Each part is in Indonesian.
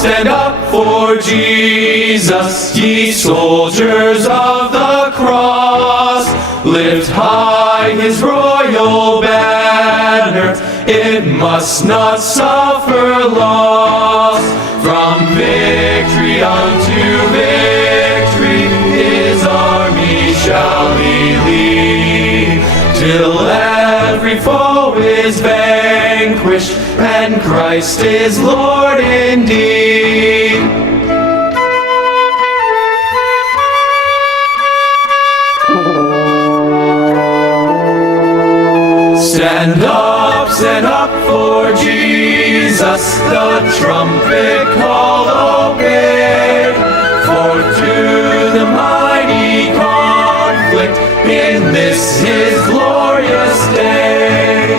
stand up for Jesus, ye soldiers of the cross. Lift high his royal banner, it must not suffer loss. From victory unto victory, his army shall he lead, till every foe is vanquished, and Christ is Lord indeed. Stand up for Jesus, the trumpet call obey. For to the mighty conflict in this his glorious day,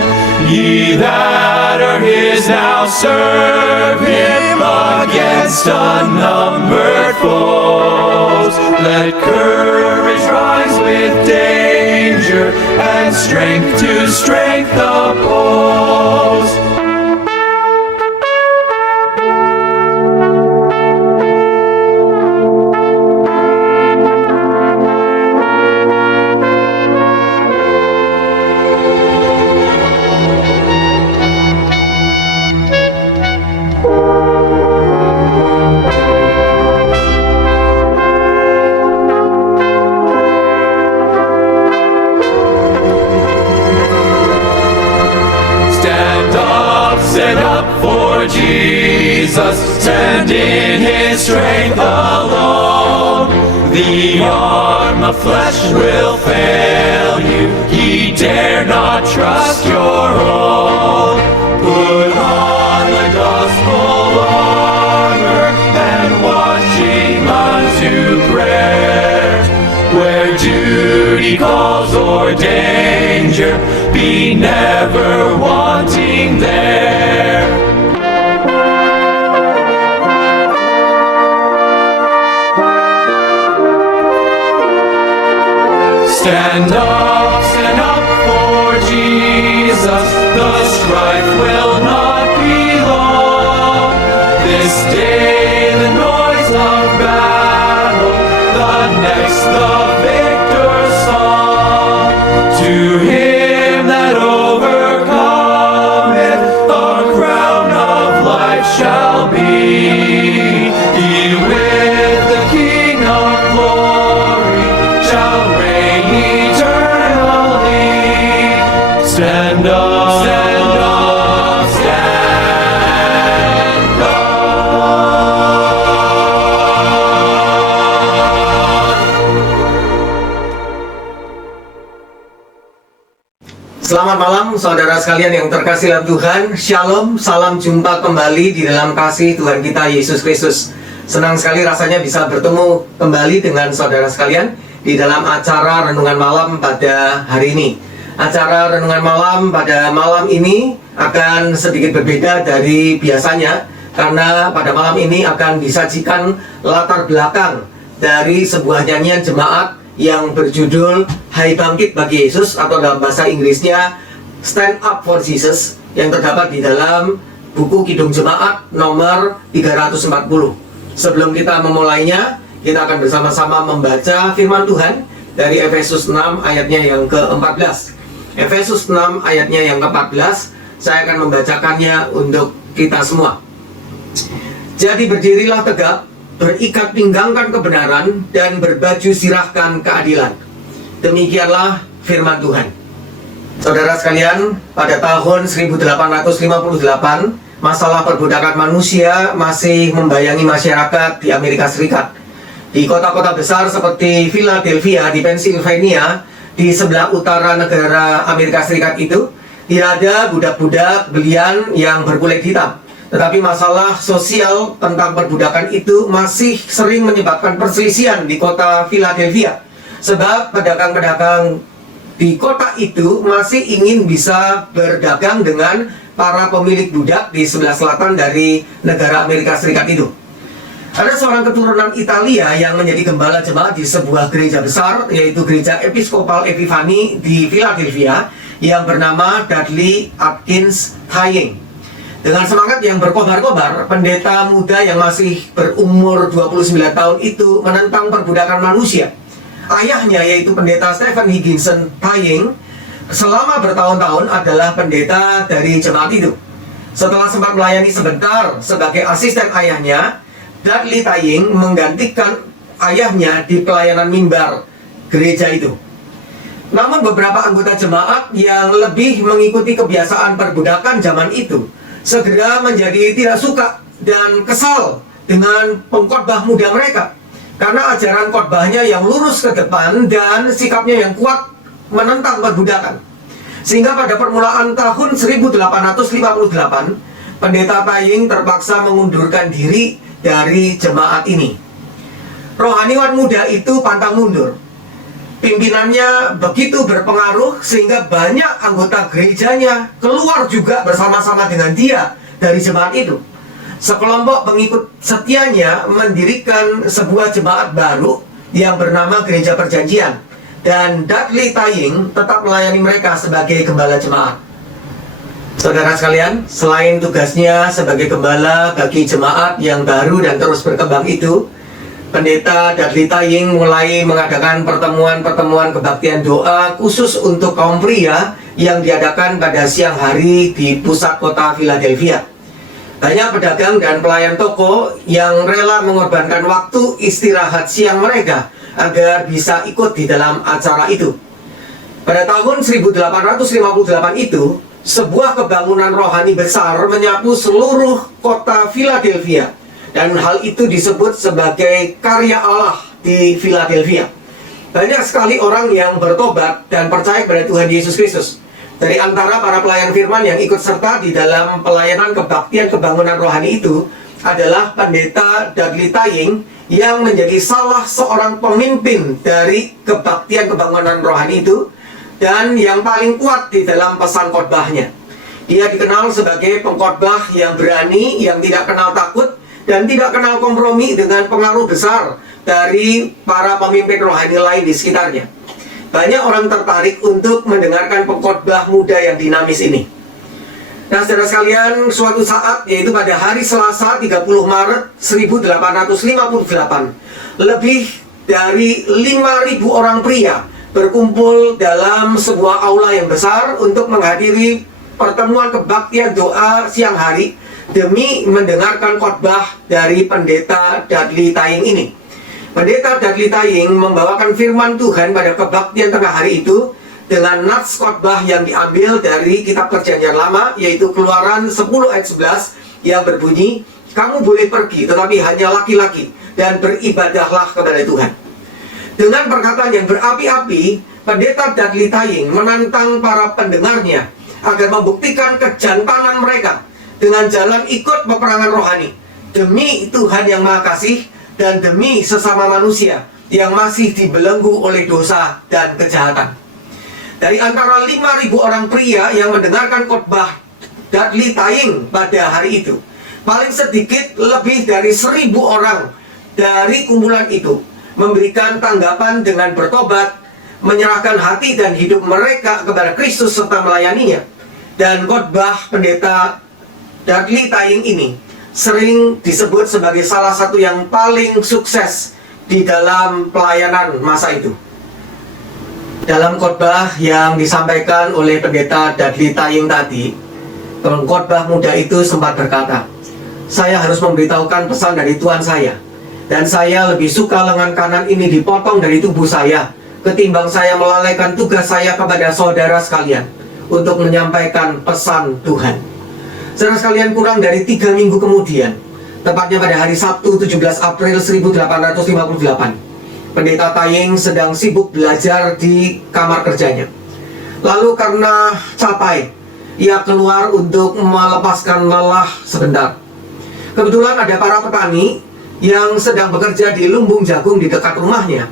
ye that are his now serve him against unnumbered foes. Let courage rise with danger, and strength to strength oppose. Stand up for Jesus, stand in his strength alone. The arm of flesh will fail you, ye dare not trust your own. Put on the gospel armor, and watching unto prayer. Where duty calls or danger, be never wanting there. Stand up for Jesus, the strife will not be long. This day the noise of battle, the next the victor's song. To him that overcometh, a crown of life shall be. He with the King of glory shall reign eternally. Stand up, stand up, stand up. Selamat malam saudara sekalian yang terkasih dalam Tuhan. Shalom, salam jumpa kembali di dalam kasih Tuhan kita Yesus Kristus. Senang sekali rasanya bisa bertemu kembali dengan saudara sekalian di dalam acara Renungan Malam pada hari ini. Acara Renungan Malam pada malam ini akan sedikit berbeda dari biasanya, karena pada malam ini akan disajikan latar belakang dari sebuah nyanyian jemaat yang berjudul Hai Bangkit Bagi Yesus, atau dalam bahasa Inggrisnya Stand Up for Jesus, yang terdapat di dalam buku Kidung Jemaat nomor 340. Sebelum kita memulainya, kita akan bersama-sama membaca firman Tuhan dari Efesus 6 ayatnya yang ke-14. Efesus 6 ayatnya yang ke-14, saya akan membacakannya untuk kita semua. Jadi berdirilah tegap, berikat pinggangkan kebenaran, dan berbaju sirahkan keadilan. Demikianlah firman Tuhan. Saudara sekalian, pada tahun 1858, masalah perbudakan manusia masih membayangi masyarakat di Amerika Serikat. Di kota-kota besar seperti Philadelphia di Pennsylvania, di sebelah utara negara Amerika Serikat itu, tidak ada budak-budak belian yang berkulit hitam. Tetapi masalah sosial tentang perbudakan itu masih sering menyebabkan perselisihan di kota Philadelphia. Sebab pedagang-pedagang di kota itu masih ingin bisa berdagang dengan para pemilik budak di sebelah selatan dari negara Amerika Serikat itu. Ada seorang keturunan Italia yang menjadi gembala jemaat di sebuah gereja besar, yaitu Gereja Episkopal Epifani di Philadelphia, yang bernama Dudley Atkins Tying. Dengan semangat yang berkobar-kobar, pendeta muda yang masih berumur 29 tahun itu menentang perbudakan manusia. Ayahnya, yaitu pendeta Stephen Higginson Tying, selama bertahun-tahun adalah pendeta dari jemaat itu. Setelah sempat melayani sebentar sebagai asisten ayahnya, Dudley Tying menggantikan ayahnya di pelayanan mimbar gereja itu. Namun beberapa anggota jemaat yang lebih mengikuti kebiasaan perbudakan zaman itu segera menjadi tidak suka dan kesal dengan pengkhotbah muda mereka, karena ajaran khotbahnya yang lurus ke depan dan sikapnya yang kuat menentang perbudakan. Sehingga pada permulaan tahun 1858, pendeta Tying terpaksa mengundurkan diri dari jemaat ini. Rohaniwan muda itu pantang mundur. Pimpinannya begitu berpengaruh sehingga banyak anggota gerejanya keluar juga bersama-sama dengan dia dari jemaat itu. Sekelompok pengikut setianya mendirikan sebuah jemaat baru yang bernama Gereja Perjanjian, dan Dudley Tying tetap melayani mereka sebagai gembala jemaat. Saudara sekalian, selain tugasnya sebagai gembala bagi jemaat yang baru dan terus berkembang itu, pendeta Dudley Tying mulai mengadakan pertemuan-pertemuan kebaktian doa khusus untuk kaum pria yang diadakan pada siang hari di pusat kota Philadelphia. Banyak pedagang dan pelayan toko yang rela mengorbankan waktu istirahat siang mereka agar bisa ikut di dalam acara itu. Pada tahun 1858 itu, sebuah kebangunan rohani besar menyapu seluruh kota Philadelphia, dan hal itu disebut sebagai karya Allah di Philadelphia. Banyak sekali orang yang bertobat dan percaya kepada Tuhan Yesus Kristus. Dari antara para pelayan firman yang ikut serta di dalam pelayanan kebaktian kebangunan rohani itu adalah pendeta Dudley Tying, yang menjadi salah seorang pemimpin dari kebaktian kebangunan rohani itu dan yang paling kuat di dalam pesan khotbahnya. Dia dikenal sebagai pengkhotbah yang berani, yang tidak kenal takut, dan tidak kenal kompromi dengan pengaruh besar dari para pemimpin rohani lain di sekitarnya. Banyak orang tertarik untuk mendengarkan pengkhotbah muda yang dinamis ini. Nah, saudara sekalian, suatu saat, yaitu pada hari Selasa 30 Maret 1858, lebih dari 5.000 orang pria berkumpul dalam sebuah aula yang besar untuk menghadiri pertemuan kebaktian doa siang hari demi mendengarkan khotbah dari pendeta Dudley Tying ini. Pendeta Dudley Tying membawakan firman Tuhan pada kebaktian tengah hari itu dengan nats khotbah yang diambil dari kitab Perjanjian Lama, yaitu Keluaran 10 ayat 11 yang berbunyi, "Kamu boleh pergi, tetapi hanya laki-laki, dan beribadahlah kepada Tuhan." Dengan perkataan yang berapi-api, pendeta Dudley Tying menantang para pendengarnya agar membuktikan kejantanan mereka dengan jalan ikut peperangan rohani demi Tuhan yang Maha Kasih dan demi sesama manusia yang masih dibelenggu oleh dosa dan kejahatan. Dari antara 5.000 orang pria yang mendengarkan khotbah Dudley Tying pada hari itu, paling sedikit lebih dari 1.000 orang dari kumpulan itu memberikan tanggapan dengan bertobat, menyerahkan hati dan hidup mereka kepada Kristus serta melayaninya. Dan khotbah pendeta Dudley Tying ini sering disebut sebagai salah satu yang paling sukses di dalam pelayanan masa itu. Dalam khotbah yang disampaikan oleh pendeta Dudley Tying tadi, pengkhotbah muda itu sempat berkata, "Saya harus memberitahukan pesan dari Tuhan saya, dan saya lebih suka lengan kanan ini dipotong dari tubuh saya ketimbang saya melalaikan tugas saya kepada saudara sekalian untuk menyampaikan pesan Tuhan." Saudara sekalian, kurang dari 3 minggu kemudian, tepatnya pada hari Sabtu 17 April 1858, pendeta Tying sedang sibuk belajar di kamar kerjanya. Lalu karena capek, ia keluar untuk melepaskan lelah sebentar. Kebetulan ada para petani yang sedang bekerja di lumbung jagung di dekat rumahnya.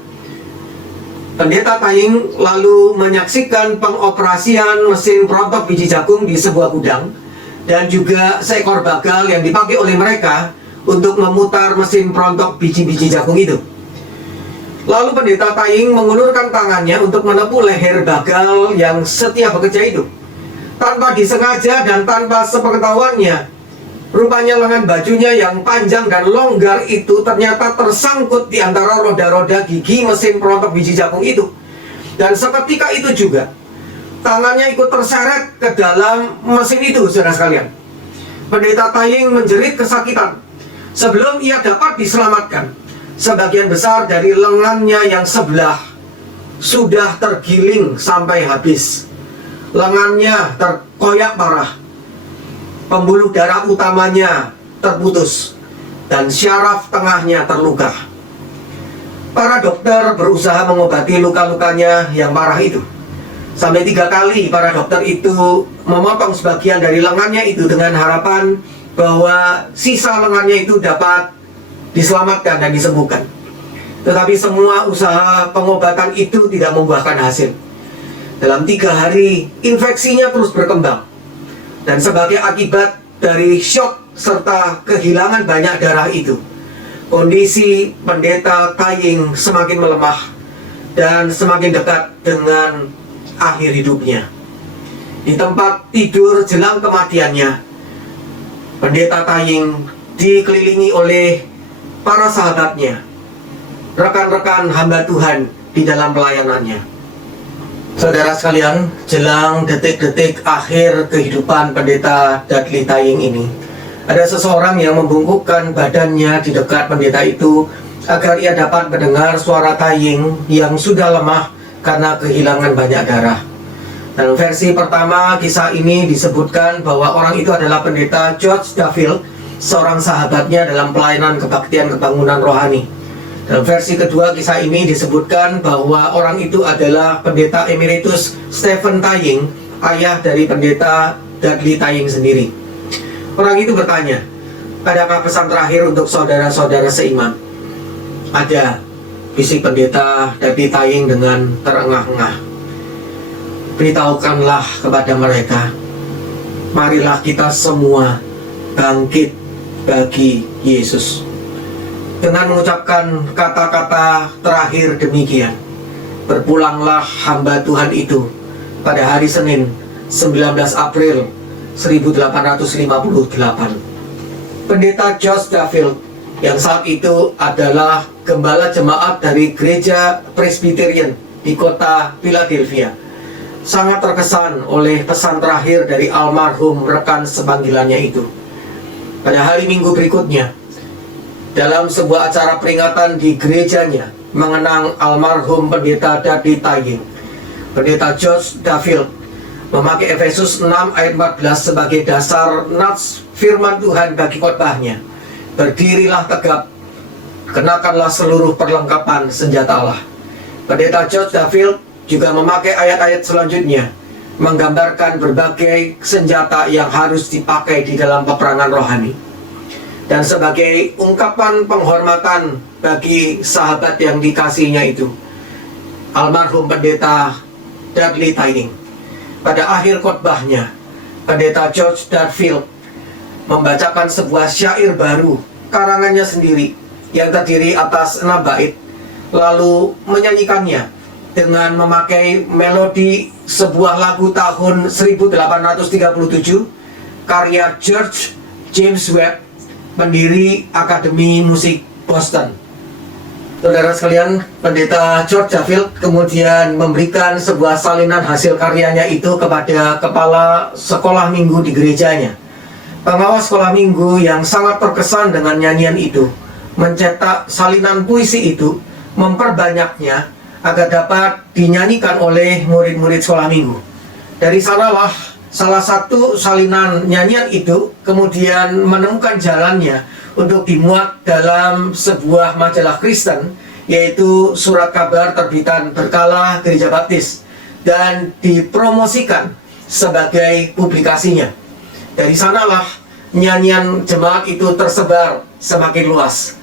Pendeta Tying lalu menyaksikan pengoperasian mesin perontok biji jagung di sebuah gudang, dan juga seekor bagal yang dipakai oleh mereka untuk memutar mesin perontok biji-biji jagung itu. Lalu pendeta Tying mengulurkan tangannya untuk menepuk leher bagal yang setia bekerja itu. Tanpa disengaja dan tanpa sepengetahuannya, Rupanya lengan bajunya yang panjang dan longgar itu ternyata tersangkut di antara roda-roda gigi mesin perontok biji jagung itu. Dan seketika itu juga tangannya ikut terseret ke dalam mesin itu, saudara sekalian. Pendeta Taying menjerit kesakitan. Sebelum ia dapat diselamatkan, sebagian besar dari lengannya yang sebelah sudah tergiling sampai habis. Lengannya terkoyak parah. Pembuluh darah utamanya terputus dan syaraf tengahnya terluka. Para dokter berusaha mengobati luka-lukanya yang parah itu. Sampai 3 kali para dokter itu memotong sebagian dari lengannya itu dengan harapan bahwa sisa lengannya itu dapat diselamatkan dan disembuhkan. Tetapi semua usaha pengobatan itu tidak membuahkan hasil. Dalam 3 hari, infeksinya terus berkembang. Dan sebagai akibat dari syok serta kehilangan banyak darah itu, kondisi pendeta Taying semakin melemah dan semakin dekat dengan akhir hidupnya. Di tempat tidur jelang kematiannya, pendeta Taying dikelilingi oleh para sahabatnya, rekan-rekan hamba Tuhan di dalam pelayanannya. Saudara sekalian, jelang detik-detik akhir kehidupan pendeta Dudley Taying ini, ada seseorang yang membungkukkan badannya di dekat pendeta itu agar ia dapat mendengar suara Taying yang sudah lemah karena kehilangan banyak darah. Dalam versi pertama kisah ini disebutkan bahwa orang itu adalah pendeta George Duffield, seorang sahabatnya dalam pelayanan kebaktian kebangunan rohani. Dalam versi kedua kisah ini disebutkan bahwa orang itu adalah pendeta emeritus Stephen Taying, ayah dari pendeta Dudley Taying sendiri. Orang itu bertanya, adakah pesan terakhir untuk saudara-saudara seiman? Ada, bisik pendeta Dudley Taying dengan terengah-engah. Beritahukanlah kepada mereka, marilah kita semua bangkit bagi Yesus. Dengan mengucapkan kata-kata terakhir demikian, berpulanglah hamba Tuhan itu pada hari Senin 19 April 1858. Pendeta George Duffield yang saat itu adalah gembala jemaat dari gereja Presbyterian di kota Philadelphia sangat terkesan oleh pesan terakhir dari almarhum rekan sepanggilannya itu. Pada hari Minggu berikutnya, dalam sebuah acara peringatan di gerejanya mengenang almarhum pendeta Dudley Taying, pendeta George Duffield memakai Efesus 6 ayat 14 sebagai dasar nats firman Tuhan bagi khotbahnya. Berdirilah tegap, kenakanlah seluruh perlengkapan senjata Allah. Pendeta George Duffield juga memakai ayat-ayat selanjutnya menggambarkan berbagai senjata yang harus dipakai di dalam peperangan rohani. Dan sebagai ungkapan penghormatan bagi sahabat yang dikasihnya itu, almarhum pendeta Dudley Taying, pada akhir khotbahnya, pendeta George Duffield membacakan sebuah syair baru karangannya sendiri yang terdiri atas 6 bait, lalu menyanyikannya dengan memakai melodi sebuah lagu tahun 1837 karya George James Webb, pendiri Akademi Musik Boston. Saudara sekalian, pendeta George Duffield kemudian memberikan sebuah salinan hasil karyanya itu kepada kepala sekolah minggu di gerejanya. Pengawas sekolah minggu yang sangat terkesan dengan nyanyian itu mencetak salinan puisi itu, memperbanyaknya agar dapat dinyanyikan oleh murid-murid sekolah minggu. Dari sanalah salah satu salinan nyanyian itu kemudian menemukan jalannya untuk dimuat dalam sebuah majalah Kristen, yaitu Surat Kabar Terbitan Berkala Gereja Baptis, dan dipromosikan sebagai publikasinya. Dari sanalah nyanyian jemaat itu tersebar semakin luas.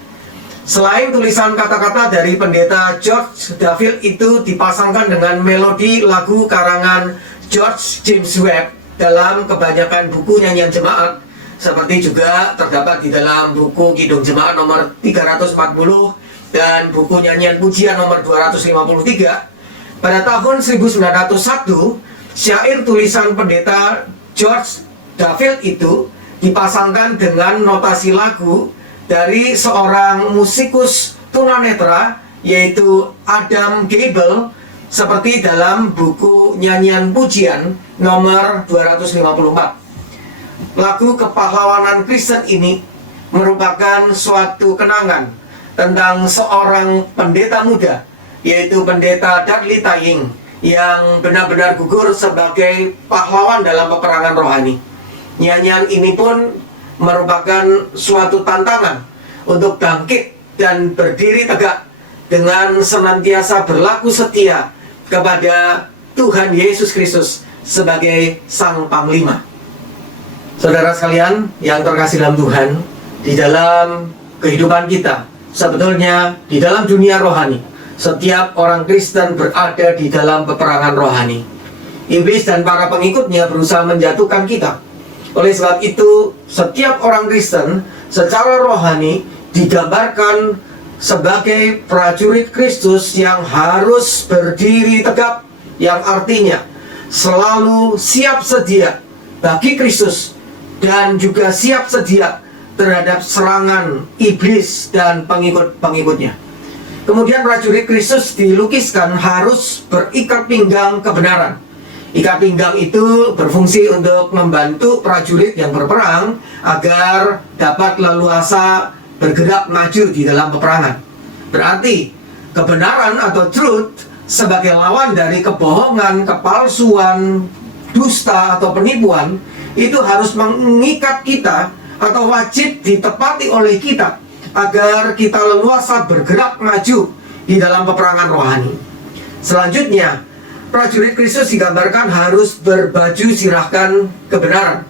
Selain tulisan kata-kata dari pendeta George Duffield itu dipasangkan dengan melodi lagu karangan George James Webb dalam kebanyakan buku nyanyian jemaat, seperti juga terdapat di dalam buku Kidung Jemaat nomor 340 dan buku nyanyian pujian nomor 253. Pada tahun 1901, syair tulisan pendeta George Duffield itu dipasangkan dengan notasi lagu dari seorang musikus tunanetra yaitu Adam Gable, seperti dalam buku Nyanyian Pujian nomor 254. Lagu kepahlawanan Kristen ini merupakan suatu kenangan tentang seorang pendeta muda, yaitu pendeta Dudley Tying, yang benar-benar gugur sebagai pahlawan dalam peperangan rohani. Nyanyian ini pun merupakan suatu tantangan untuk bangkit dan berdiri tegak dengan senantiasa berlaku setia kepada Tuhan Yesus Kristus sebagai Sang Panglima. Saudara sekalian yang terkasih dalam Tuhan, di dalam kehidupan kita, sebetulnya di dalam dunia rohani, setiap orang Kristen berada di dalam peperangan rohani. Iblis dan para pengikutnya berusaha menjatuhkan kita. Oleh sebab itu, setiap orang Kristen secara rohani digambarkan sebagai prajurit Kristus yang harus berdiri tegap, yang artinya selalu siap sedia bagi Kristus dan juga siap sedia terhadap serangan iblis dan pengikut-pengikutnya. Kemudian prajurit Kristus dilukiskan harus berikat pinggang kebenaran. Ikat pinggang itu berfungsi untuk membantu prajurit yang berperang agar dapat leluasa bergerak maju di dalam peperangan. Berarti kebenaran atau truth sebagai lawan dari kebohongan, kepalsuan, dusta atau penipuan itu harus mengikat kita atau wajib ditepati oleh kita agar kita leluasa bergerak maju di dalam peperangan rohani. Selanjutnya, prajurit Kristus digambarkan harus berbaju sirahkan kebenaran.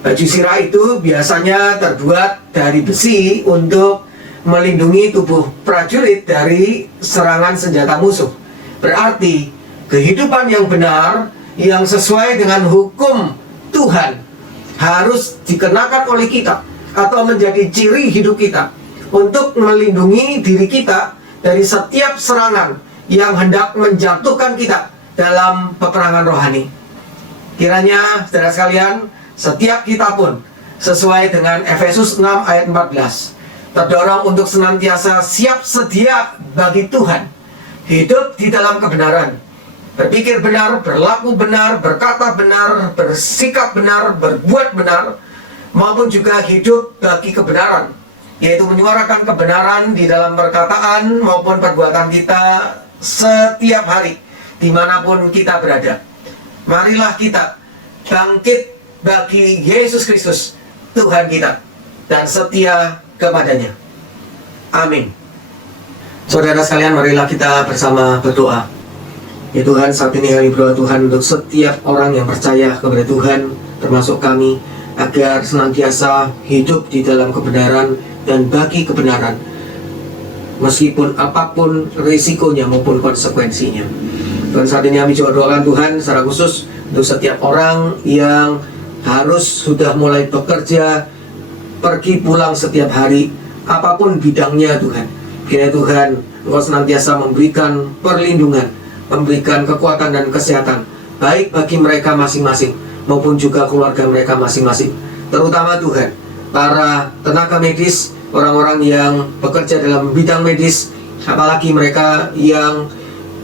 Baju sirah itu biasanya terbuat dari besi untuk melindungi tubuh prajurit dari serangan senjata musuh. Berarti kehidupan yang benar, yang sesuai dengan hukum Tuhan harus dikenakan oleh kita atau menjadi ciri hidup kita untuk melindungi diri kita dari setiap serangan yang hendak menjatuhkan kita dalam peperangan rohani. Kiranya saudara sekalian, setiap kita pun sesuai dengan Efesus 6 ayat 14 terdorong untuk senantiasa siap sedia bagi Tuhan, hidup di dalam kebenaran, berpikir benar, berlaku benar, berkata benar, bersikap benar, berbuat benar, maupun juga hidup bagi kebenaran, yaitu menyuarakan kebenaran di dalam perkataan maupun perbuatan kita setiap hari dimanapun kita berada. Marilah kita bangkit bagi Yesus Kristus Tuhan kita dan setia kepadanya. Amin. Saudara sekalian, marilah kita bersama berdoa. Ya Tuhan, saat ini kami berdoa Tuhan untuk setiap orang yang percaya kepada Tuhan, termasuk kami, agar senantiasa hidup di dalam kebenaran dan bagi kebenaran, meskipun apapun risikonya maupun konsekuensinya. Dan saat ini kami juga doakan Tuhan secara khusus untuk setiap orang yang harus sudah mulai bekerja, pergi pulang setiap hari, apapun bidangnya Tuhan. Kiranya Tuhan, Engkau senantiasa memberikan perlindungan, memberikan kekuatan dan kesehatan, baik bagi mereka masing-masing maupun juga keluarga mereka masing-masing. Terutama Tuhan, para tenaga medis, orang-orang yang bekerja dalam bidang medis, apalagi mereka yang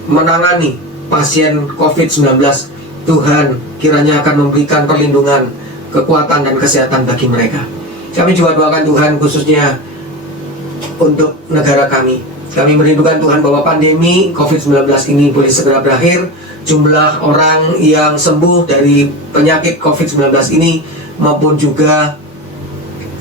menangani pasien COVID-19, Tuhan kiranya akan memberikan perlindungan, kekuatan dan kesehatan bagi mereka. Kami juga doakan Tuhan khususnya untuk negara kami. Kami merindukan Tuhan bahwa pandemi COVID-19 ini boleh segera berakhir. Jumlah orang yang sembuh dari penyakit COVID-19 ini maupun juga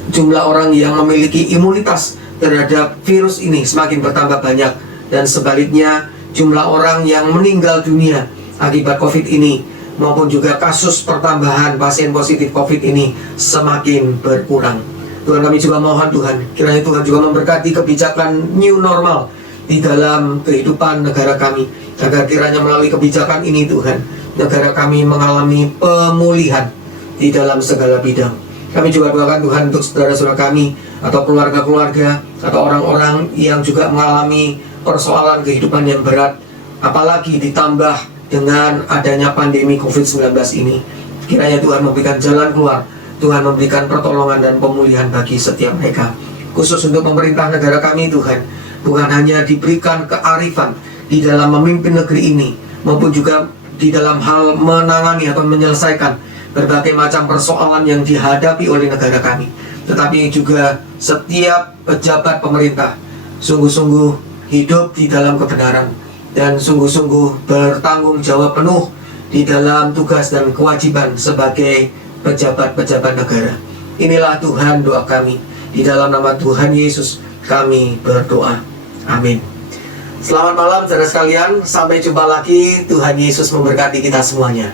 jumlah orang yang memiliki imunitas terhadap virus ini semakin bertambah banyak. Dan sebaliknya, jumlah orang yang meninggal dunia akibat COVID ini maupun juga kasus pertambahan pasien positif COVID ini semakin berkurang. Tuhan, kami juga mohon Tuhan, kiranya Tuhan juga memberkati kebijakan new normal di dalam kehidupan negara kami, agar kiranya melalui kebijakan ini Tuhan, negara kami mengalami pemulihan di dalam segala bidang. Kami juga doakan Tuhan untuk saudara-saudara kami atau keluarga-keluarga atau orang-orang yang juga mengalami persoalan kehidupan yang berat, apalagi ditambah dengan adanya pandemi COVID-19 ini. Kiranya Tuhan memberikan jalan keluar Tuhan memberikan pertolongan dan pemulihan bagi setiap mereka. Khusus untuk pemerintah negara kami Tuhan, bukan hanya diberikan kearifan di dalam memimpin negeri ini, maupun juga di dalam hal menangani atau menyelesaikan berbagai macam persoalan yang dihadapi oleh negara kami, tetapi juga setiap pejabat pemerintah sungguh-sungguh hidup di dalam kebenaran dan sungguh-sungguh bertanggung jawab penuh di dalam tugas dan kewajiban sebagai pejabat-pejabat negara. Inilah Tuhan doa kami. Di dalam nama Tuhan Yesus kami berdoa. Amin. Selamat malam saudara sekalian. Sampai jumpa lagi. Tuhan Yesus memberkati kita semuanya.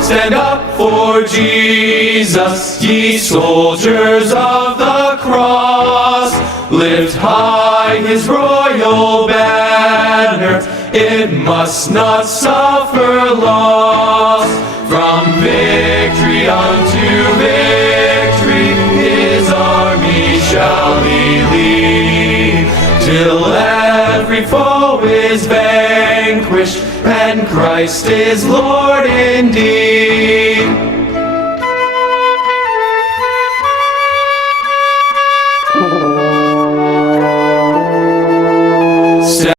Stand up for Jesus, ye soldiers of the cross. Lift high his royal banner, it must not suffer loss. From victory unto victory, his army shall he lead, till every foe is vanquished, and Christ is Lord indeed.